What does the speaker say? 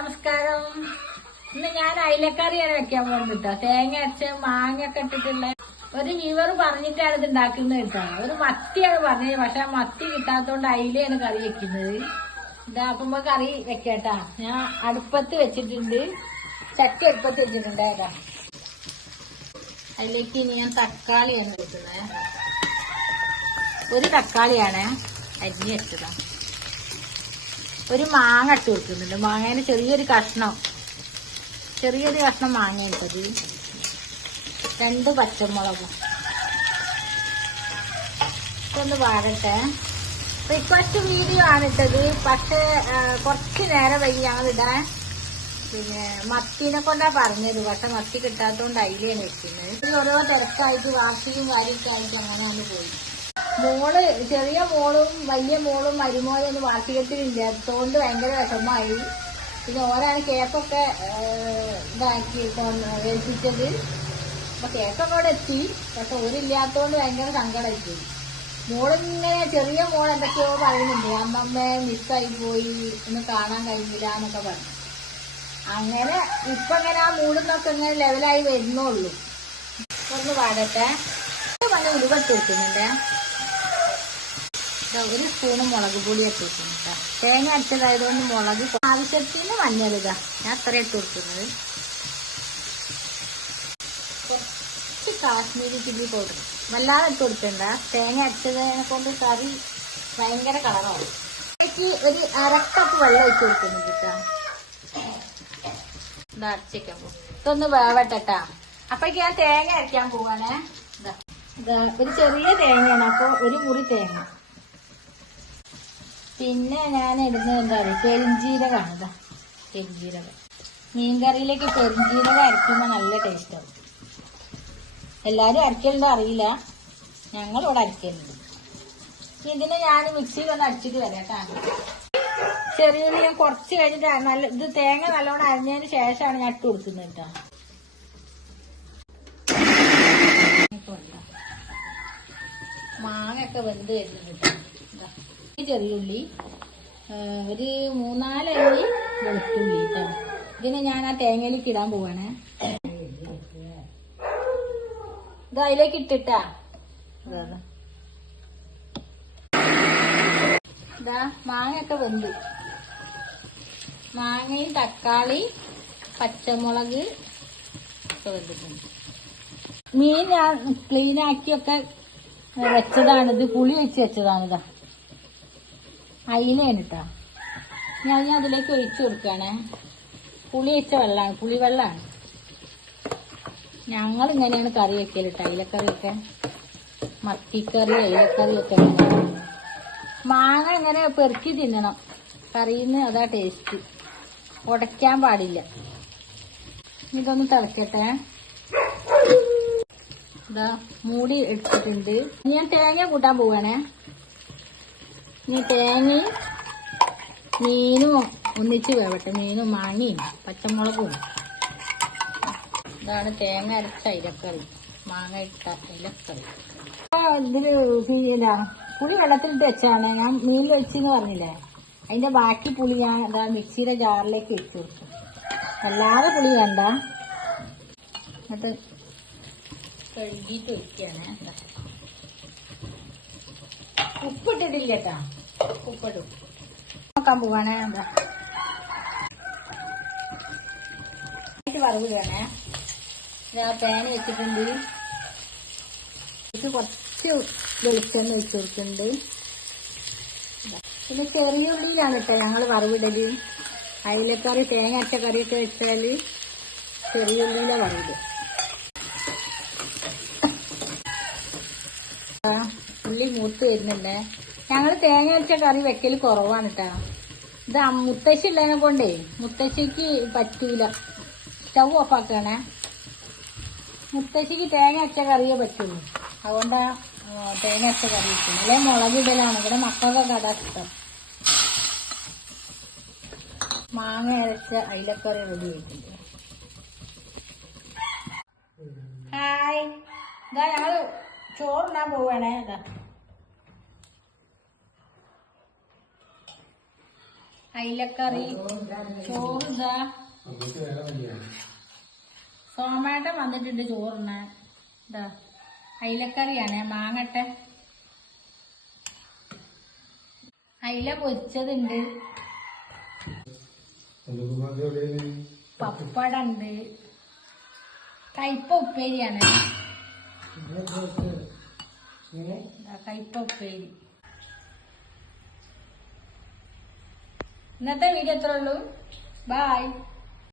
നമസ്കാരം. ഇന്ന് ഞാൻ അയിലക്കറിയാണ് വെക്കാൻ പോകുന്നത് കേട്ടോ തേങ്ങ അരച്ച് മാങ്ങ ഒക്കെ ഇട്ടിട്ടുള്ള ഒരു വീവർ പറഞ്ഞിട്ടാണ് ഇത് ഉണ്ടാക്കുന്നത് കേട്ടോ ഒരു മത്തിയാണ് പറഞ്ഞത്. പക്ഷെ മത്തി കിട്ടാത്തതുകൊണ്ട് അയിലയാണ് കറി വെക്കുന്നത്. ഇതാക്കുമ്പോ കറി വെക്കട്ടാ. ഞാൻ അടുപ്പത്ത് വെച്ചിട്ടുണ്ട്. ചക്ക അടുപ്പത്ത് വെച്ചിട്ടുണ്ട് കേട്ടോ. അതിലേക്ക് ഇനി ഞാൻ തക്കാളിയാണ് വെക്കുന്നത് ഒരു തക്കാളിയാണ് അരിഞ്ഞ് വെച്ചതാണ് ഒരു മാങ്ങ ഇട്ട് കൊടുക്കുന്നുണ്ട്. മാങ്ങേന് ചെറിയൊരു കഷ്ണം. ചെറിയൊരു കഷ്ണം മാങ്ങ ഇട്ടത് രണ്ട് പച്ചമുളകും. ഇതൊന്ന് പാടട്ടെ റിക്വസ്റ്റ് വീഡിയോ ആണ് ഇട്ടത്. പക്ഷേ കുറച്ച് നേരം വൈകി ഞങ്ങൾ ഇടാൻ. പിന്നെ മത്തിനെ കൊണ്ടാ പറഞ്ഞത്. പക്ഷെ മത്തി കിട്ടാത്തോണ്ട് അതിലാണ് വെക്കുന്നത്. ഓരോ തിരക്കായിട്ട് വാർഷികം കാര്യമൊക്കെ ആയിട്ട് അങ്ങനെയാണ് പോയി. മോൾ ചെറിയ മോളും വലിയ മോളും മരുമോനൊന്നും വാർഷികത്തിലില്ലാത്തതുകൊണ്ട് ഭയങ്കര വിഷമമായി. പിന്നെ ഓരാണ് കേക്കൊക്കെ ഇതാക്കി ഏൽപ്പിച്ചത്. അപ്പൊ കേക്കൊക്കെ അവിടെ എത്തി. പക്ഷെ ഓരില്ലാത്തതുകൊണ്ട് ഭയങ്കര സങ്കടമായി മോളിങ്ങനെ ചെറിയ മോൾ എന്തൊക്കെയോ പറയുന്നുണ്ട്. അമ്മമ്മ മിസ്സായി പോയി ഒന്ന് കാണാൻ കഴിഞ്ഞില്ല എന്നൊക്കെ പറഞ്ഞു. അങ്ങനെ ഇപ്പൊ ഇങ്ങനെ ആ മൂടുന്നൊക്കെ ഇങ്ങനെ ലെവലായി വരുന്നുള്ളൂ. ഒന്ന് വാടട്ടെ പല വന്ന് കൊടുക്കുന്നുണ്ട് ദാ ഒരു സ്പൂണ് മുളക് പൊടി ഇട്ട് കൊടുക്കുന്നുണ്ട് തേങ്ങ അരച്ചതായതുകൊണ്ട് മുളക് ആവശ്യത്തിന് മഞ്ഞൾ ഇതാ ഞാൻ അത്ര ഇട്ട് കൊടുക്കുന്നത്. കുറച്ച് കാശ്മീരി ചില്ലി പൗഡർ. വല്ലാതെ ഇട്ട് കൊടുക്കണ്ട. തേങ്ങ അരച്ചതിനെ കൊണ്ട് കറി ഭയങ്കര കളറാവും ഒരു അരക്കപ്പ് വെള്ളം ഒഴിച്ച് കൊടുക്കുന്നുണ്ട് കേട്ടോ. ഇതാ അരച്ചേക്കാൻ ഇതൊന്ന് വേവട്ടെട്ടാ അപ്പൊ ഞാൻ തേങ്ങ അരയ്ക്കാൻ പോവാണേ. ഇതാ ഒരു ചെറിയ തേങ്ങയാണ്. അപ്പൊ ഒരു മുറി തേങ്ങ. പിന്നെ ഞാൻ ഇടുന്നത് എന്താ പറയുക പെരിഞ്ജീരകമാണ് ഇതാ പെരിഞ്ജീരകം മീൻകറിയിലേക്ക് പെരിഞ്ജീരകം അരയ്ക്കുമ്പോൾ നല്ല ടേസ്റ്റാവും എല്ലാവരും അരക്കലുണ്ടോ അറിയില്ല. ഞങ്ങളിവിടെ അരക്കലുണ്ട്. ഇതിനെ ഞാൻ മിക്സിയിൽ ഒന്ന് അടിച്ചിട്ട് വരാം കേട്ടോ ചെറിയ ഞാൻ കുറച്ച് കഴിഞ്ഞിട്ട് നല്ല ഇത് തേങ്ങ നല്ലോണം അരിഞ്ഞതിന് ശേഷമാണ് ഞാൻ ഇട്ട് കൊടുക്കുന്നത് കേട്ടോ മാങ്ങ ഒക്കെ വെന്ത് വരുന്നുണ്ട് കേട്ടോ ഇതാ. ഈ ചെറിയ ഉള്ളി ആ, ഒരു മൂന്നാലല്ലി വെളുത്തുള്ളി കേട്ടോ ഇതിനെ ഞാൻ ആ തേങ്ങയിലേക്ക് ഇടാൻ പോവാണ്. ഇത് അതിലേക്ക് ഇട്ടിട്ടാ. ഇതാ, മാങ്ങയൊക്കെ വെന്തു. മാങ്ങയും തക്കാളി പച്ചമുളക് ഒക്കെ വെന്തിട്ടുണ്ട്. മീൻ ഞാൻ ക്ലീൻ ആക്കിയൊക്കെ വെച്ചതാണ്. ഇത് പുളി വെച്ച് വെച്ചതാണ് ഇതാ അയിലാണ് കേട്ടോ ഞാൻ ഞാൻ അതിലേക്ക് ഒഴിച്ചു കൊടുക്കുകയാണേ. പുളി വെച്ച വെള്ളമാണ്. പുളി വെള്ളമാണ്. ഞങ്ങൾ ഇങ്ങനെയാണ് കറി വെക്കൽ കേട്ടോ അയിലക്കറിയൊക്കെ. മത്തിക്കറി അയിലക്കറിയൊക്കെ. മാങ്ങ ഇങ്ങനെ പെറുക്കി തിന്നണം. കറിയുന്ന അതാ ടേസ്റ്റ് ഉടയ്ക്കാൻ പാടില്ല. ഇതൊന്ന് തിളക്കട്ടെ. ഇതാ മൂടി എടുത്തിട്ടുണ്ട്. ഞാൻ തേങ്ങ കൂട്ടാൻ പോവാണേ. ഇനി തേങ്ങയും മീനും ഒന്നിച്ച് വേവട്ടെ. മീനും മാങ്ങയും പച്ചമുളകും. ഇതാണ് തേങ്ങ അരച്ച ഇലക്കറി മാങ്ങ ഇട്ട ഇലക്കറി ഇതിൽ പിന്നെ പുളി വെള്ളത്തിലിട്ട് വെച്ചാണ്. ഞാൻ മീനിൽ വെച്ചെന്ന് പറഞ്ഞില്ലേ? അതിന്റെ ബാക്കി പുളി ഞാൻ എന്താ മിക്സിയുടെ ജാറിലേക്ക് വെച്ചു കൊടുക്കും അല്ലാതെ പുളി വേണ്ട. എന്നിട്ട് കഴുകിയിട്ട് ഒഴിക്കുകയാണ്. ദാ. ഉപ്പിട്ടിട്ടില്ല കേട്ടാ. ഉപ്പിടും നോക്കാൻ പോവാണേ എന്താ വറവ് വേണേ. ആ പാൻ വെച്ചിട്ടുണ്ട്. ഇത് കുറച്ച് വെളിച്ചെണ്ണ വെച്ച് കൊടുക്കുന്നുണ്ട് പിന്നെ ചെറിയ ഉള്ളിയിലാണ് കേട്ടോ ഞങ്ങൾ വറവിടൽ അയിലക്കറി തേങ്ങ അരച്ച കറിയൊക്കെ വെച്ചാൽ ചെറിയ ഉള്ളിയിലെ വറവിട് ആ, ഉള്ളി മൂത്ത് വരുന്നുണ്ട്. ഞങ്ങൾ തേങ്ങ അരച്ച കറി വെക്കൽ കുറവാണ് കേട്ടോ ഇത് മുത്തശ്ശി ഉള്ളതിനെ കൊണ്ടേ മുത്തശ്ശിക്ക് പറ്റൂല. സ്റ്റവ് ഓഫാക്കണേ മുത്തശ്ശിക്ക് തേങ്ങ അരച്ച കറിയേ പറ്റുള്ളൂ. അതുകൊണ്ടാ തേങ്ങ അരച്ച കറി വെക്കുന്നത് അല്ലെ മുളകിടലാണ് ഇവിടെ മക്കളൊക്കെ കട ഇഷ്ടം. മാങ്ങ അരച്ച അയിലക്കറി റെഡി ആയിട്ടുണ്ട്. ഹായ്. ഇതാ ഞങ്ങൾ ചോറുണ്ടാൻ പോവുകയാണേ ഇതാ. അയിലക്കറി ചോറ് സോമേട്ടൻ വന്നിട്ടുണ്ട് ചോറിന്. ഇതാ അയിലക്കറിയാണ്. മാങ്ങട്ടെ. അയില പൊരിച്ചതുണ്ട്. പപ്പടുണ്ട്. കയ്പ ഉപ്പേരിയാണ്. കയ്പ ഉപ്പേരി. ഇന്നത്തെ വീഡിയോ എത്ര ഉള്ളൂ ബായ്